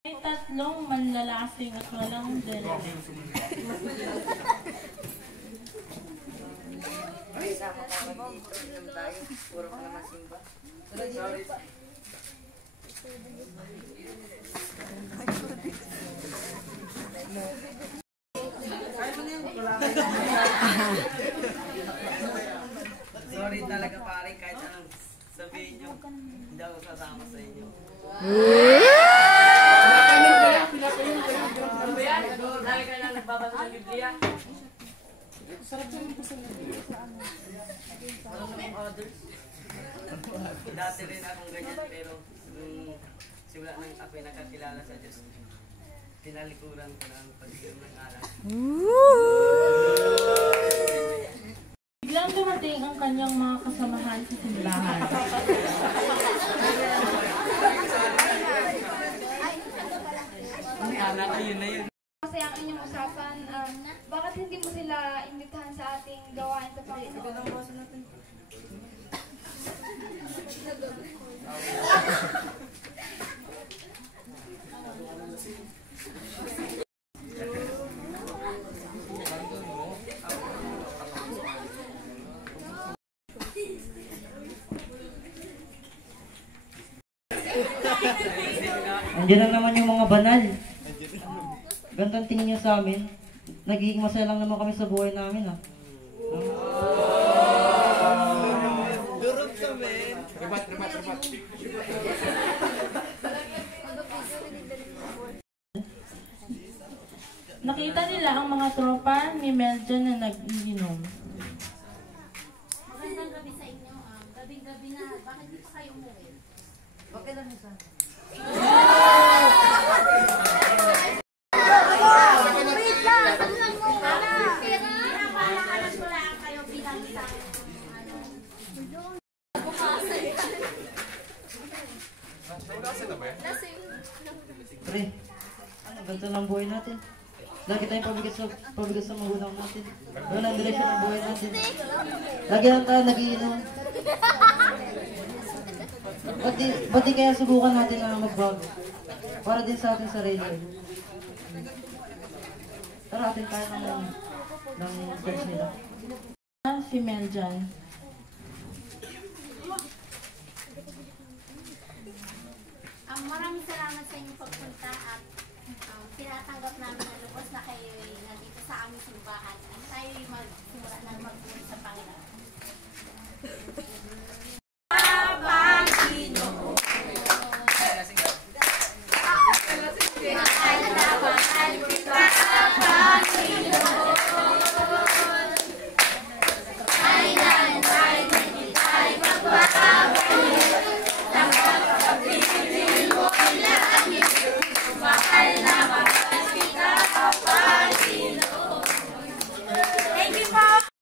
May tatlong manlalasing at walang dala. Ay, sama ka ba dito? Inom tayo. Puro ka naman simba. Sorry. Sorry talaga pare, kahit anong sabihin nyo, hindi ako sasama sa inyo. Dahil ka lang nagbabasa ng Biblia. Others. Dati rin akong ganyan, pero simula nang ako'y nakakilala sa Diyos, tinalikuran ko ng pag-inom ng alak. Biglang dumating ang kanyang mga kasamahan sa simbahan. Kasi ang inyong usapan, bakit hindi mo sila imbitahan sa ating gawain sa Panginoon? Andiyan lang naman yung mga banal. Gandang tingin niyo sa amin. Nagiging masaya lang naman kami sa buhay namin, ha. Durog kami. Rebat. Nakita nila ang mga tropa ni Meljan na nag-iinom. Magandang gabi sa inyo. Gabing-gabi na. Bakit di pa kayo umuwi? Okay lang isa. Pre, ganito lang buhay natin. Lagi tayong pabigat sa magulang natin. Wala ang direksyon ng buhay natin. Lagi lang tayo nagiinom. Ba't di kaya subukan natin na magbago? Para din sa ating sarili. Tara, atin tayo ng church nila. Si Meljan. Maraming salamat sa inyong pagpunta at tinatanggap namin na lubos na kayo nandito sa aming simbahan. Tayo magsimula na magbuhay sa Panginoon.